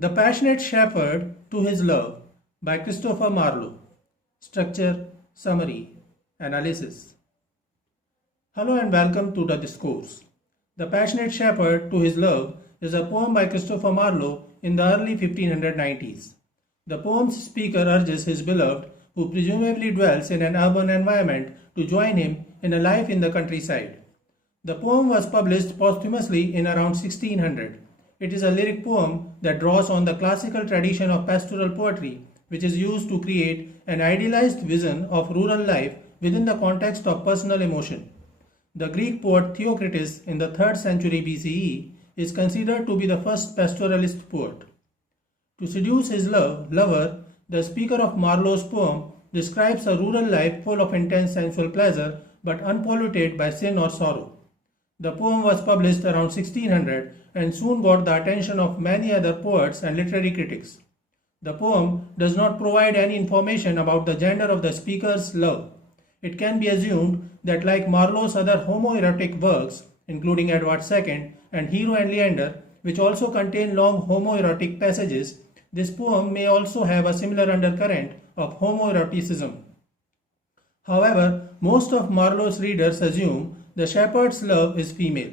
The Passionate Shepherd to His Love by Christopher Marlowe. Structure, Summary, Analysis. Hello and welcome to the discourse. The Passionate Shepherd to His Love is a poem by Christopher Marlowe in the early 1590s. The poem's speaker urges his beloved, who presumably dwells in an urban environment, to join him in a life in the countryside. The poem was published posthumously in around 1600. It is a lyric poem that draws on the classical tradition of pastoral poetry, which is used to create an idealized vision of rural life within the context of personal emotion. The Greek poet Theocritis in the 3rd century B.C.E. is considered to be the first pastoralist poet. To seduce his lover, the speaker of Marlowe's poem describes a rural life full of intense sensual pleasure but unpolluted by sin or sorrow. The poem was published around 1600 and soon got the attention of many other poets and literary critics. The poem does not provide any information about the gender of the speaker's love. It can be assumed that, like Marlowe's other homoerotic works, including Edward II and Hero and Leander, which also contain long homoerotic passages, this poem may also have a similar undercurrent of homoeroticism. However, most of Marlowe's readers assume the shepherd's love is female.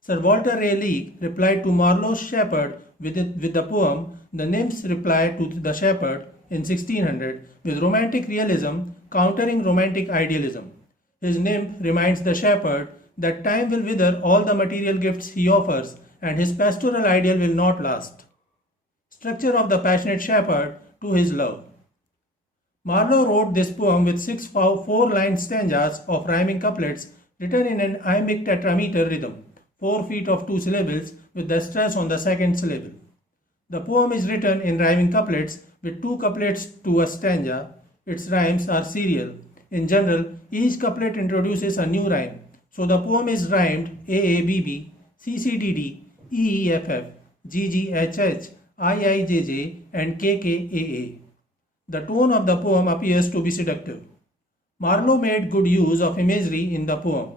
Sir Walter Raleigh replied to Marlowe's shepherd with the poem The Nymph's Reply to the Shepherd in 1600 with romantic realism countering romantic idealism. His nymph reminds the shepherd that time will wither all the material gifts he offers and his pastoral ideal will not last. Structure of the Passionate Shepherd to His Love. Marlowe wrote this poem with 6 4-line stanzas of rhyming couplets written in an iambic tetrameter rhythm, 4 feet of 2 syllables with the stress on the second syllable. The poem is written in rhyming couplets with 2 couplets to a stanza. Its rhymes are serial. In general, each couplet introduces a new rhyme, so the poem is rhymed AABB, CCDD, EEFF, GGHH, IIJJ, and KKAA. The tone of the poem appears to be seductive. Marlowe made good use of imagery in the poem.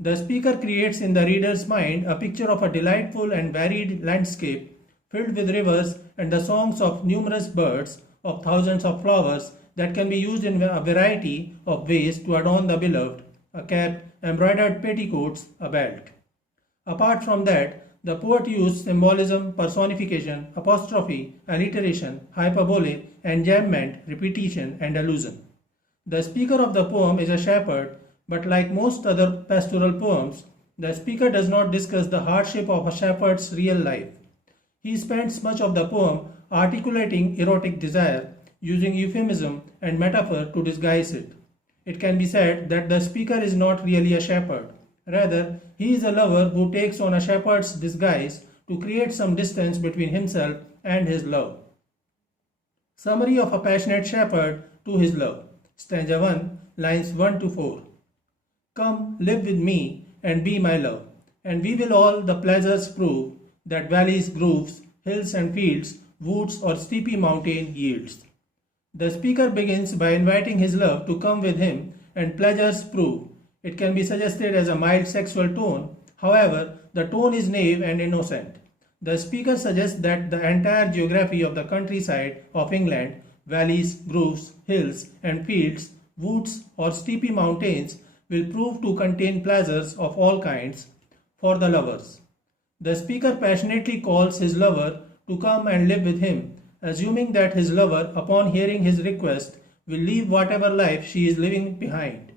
The speaker creates in the reader's mind a picture of a delightful and varied landscape filled with rivers and the songs of numerous birds, of thousands of flowers that can be used in a variety of ways to adorn the beloved, a cap, embroidered petticoats, a belt. Apart from that, the poet used symbolism, personification, apostrophe, alliteration, hyperbole, enjambment, repetition, and allusion. The speaker of the poem is a shepherd, but like most other pastoral poems, the speaker does not discuss the hardship of a shepherd's real life. He spends much of the poem articulating erotic desire, using euphemism and metaphor to disguise it. It can be said that the speaker is not really a shepherd. Rather, he is a lover who takes on a shepherd's disguise to create some distance between himself and his love. Summary of a passionate shepherd to his love. Stanza 1, lines 1 to 4. Come, live with me, and be my love, and we will all the pleasures prove that valleys, groves, hills and fields, woods or steepy mountain yields. The speaker begins by inviting his love to come with him and pleasures prove. It can be suggested as a mild sexual tone. However, the tone is naive and innocent. The speaker suggests that the entire geography of the countryside of England, valleys, groves, hills and fields, woods or steepy mountains will prove to contain pleasures of all kinds for the lovers. The speaker passionately calls his lover to come and live with him, assuming that his lover, upon hearing his request, will leave whatever life she is living behind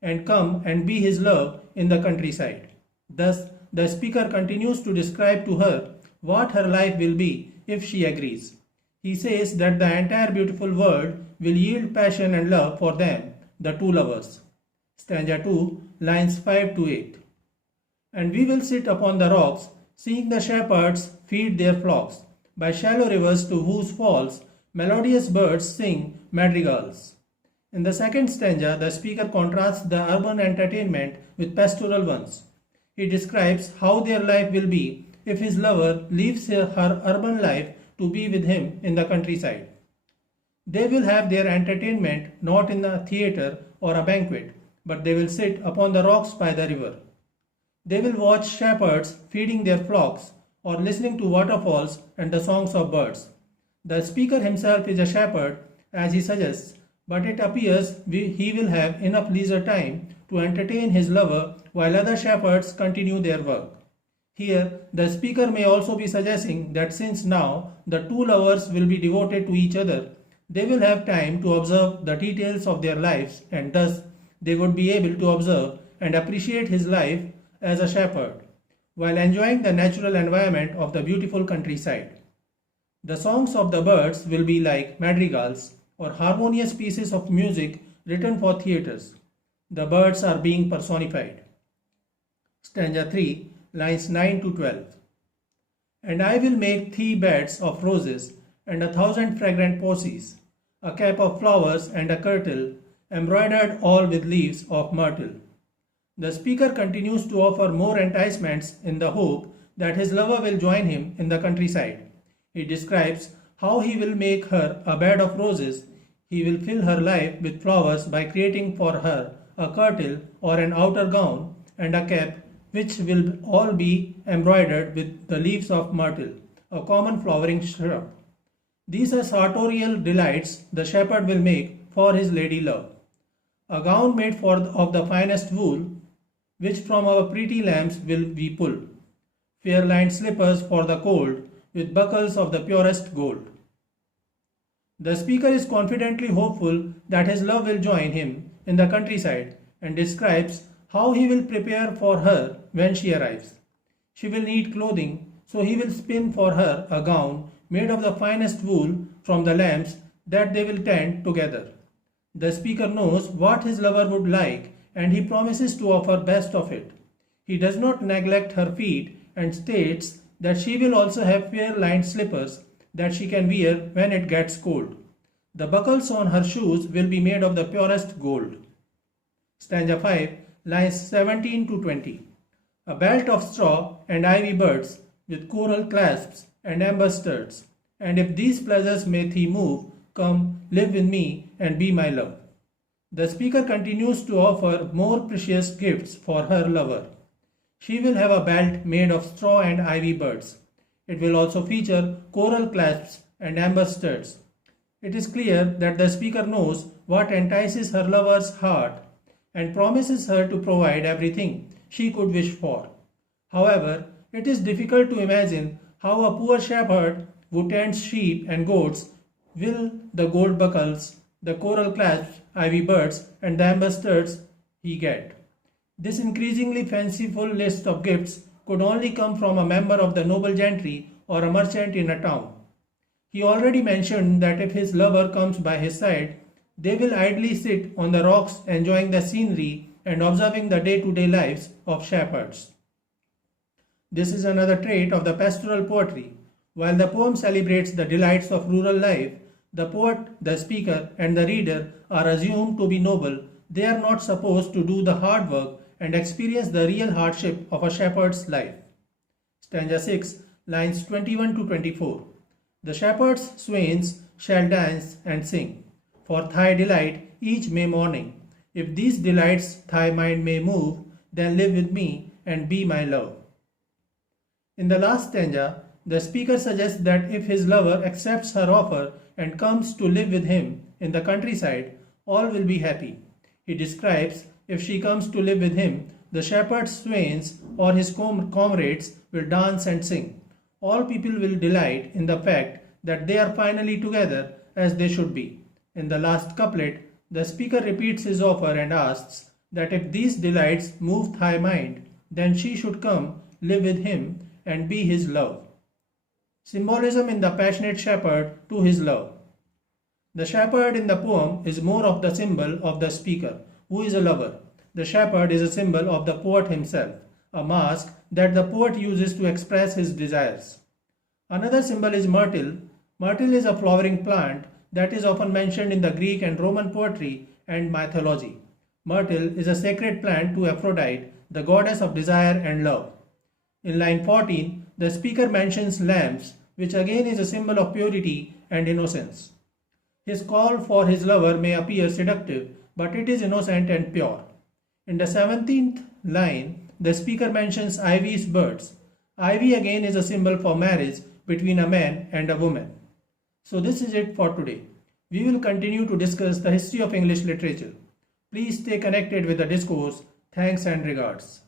and come and be his love in the countryside. Thus, the speaker continues to describe to her what her life will be if she agrees. He says that the entire beautiful world will yield passion and love for them, the two lovers. Stanza 2, lines 5 to 8. And we will sit upon the rocks, seeing the shepherds feed their flocks, by shallow rivers to whose falls melodious birds sing madrigals. In the second stanza, the speaker contrasts the urban entertainment with pastoral ones. He describes how their life will be if his lover leaves her urban life to be with him in the countryside. They will have their entertainment not in a theatre or a banquet, but they will sit upon the rocks by the river. They will watch shepherds feeding their flocks, or listening to waterfalls and the songs of birds. The speaker himself is a shepherd, as he suggests, but it appears he will have enough leisure time to entertain his lover while other shepherds continue their work. Here, the speaker may also be suggesting that since now the two lovers will be devoted to each other, they will have time to observe the details of their lives, and thus they would be able to observe and appreciate his life as a shepherd, while enjoying the natural environment of the beautiful countryside. The songs of the birds will be like madrigals or harmonious pieces of music written for theatres. The birds are being personified. Stanza 3, lines 9 to 12. And I will make thee beds of roses and 1,000 fragrant posies, a cap of flowers and a kirtle, embroidered all with leaves of myrtle. The speaker continues to offer more enticements in the hope that his lover will join him in the countryside. He describes how he will make her a bed of roses. He will fill her life with flowers by creating for her a kirtle or an outer gown and a cap, which will all be embroidered with the leaves of myrtle, a common flowering shrub. These are sartorial delights the shepherd will make for his lady love. A gown made of the finest wool, which from our pretty lambs will we pull. Fair-lined slippers for the cold, with buckles of the purest gold. The speaker is confidently hopeful that his love will join him in the countryside and describes how he will prepare for her when she arrives. She will need clothing, so he will spin for her a gown made of the finest wool from the lambs that they will tend together. The speaker knows what his lover would like, and he promises to offer best of it. He does not neglect her feet and states that she will also have fair-lined slippers that she can wear when it gets cold. The buckles on her shoes will be made of the purest gold. Stanza 5, lines 17 to 20. A belt of straw and ivy buds with coral clasps and amber studs. And if these pleasures may thee move, come, live with me and be my love. The speaker continues to offer more precious gifts for her lover. She will have a belt made of straw and ivy buds. It will also feature coral clasps and amber studs. It is clear that the speaker knows what entices her lover's heart and promises her to provide everything she could wish for. However, it is difficult to imagine how a poor shepherd who tends sheep and goats will the gold buckles, the coral clasps, ivy buds, and the amber studs he get. This increasingly fanciful list of gifts could only come from a member of the noble gentry or a merchant in a town. He already mentioned that if his lover comes by his side, they will idly sit on the rocks enjoying the scenery and observing the day-to-day lives of shepherds. This is another trait of the pastoral poetry. While the poem celebrates the delights of rural life, the poet, the speaker, and the reader are assumed to be noble. They are not supposed to do the hard work and experience the real hardship of a shepherd's life. Stanza 6, lines 21 to 24. The shepherd's swains shall dance and sing for thy delight each May morning. If these delights thy mind may move, then live with me and be my love. In the last stanza, the speaker suggests that if his lover accepts her offer and comes to live with him in the countryside, all will be happy. He describes if she comes to live with him, the shepherd's swains or his comrades will dance and sing. All people will delight in the fact that they are finally together as they should be. In the last couplet, the speaker repeats his offer and asks that if these delights move thy mind, then she should come live with him and be his love. Symbolism in the passionate shepherd to his love. The shepherd in the poem is more of the symbol of the speaker, who is a lover. The shepherd is a symbol of the poet himself, a mask that the poet uses to express his desires. Another symbol is myrtle. Myrtle is a flowering plant that is often mentioned in the Greek and Roman poetry and mythology. Myrtle is a sacred plant to Aphrodite, the goddess of desire and love. In line 14, the speaker mentions lamps, which again is a symbol of purity and innocence. His call for his lover may appear seductive, but it is innocent and pure. In the 17th line, the speaker mentions ivy's buds. Ivy again is a symbol for marriage between a man and a woman. So this is it for today. We will continue to discuss the history of English literature. Please stay connected with the discourse. Thanks and regards.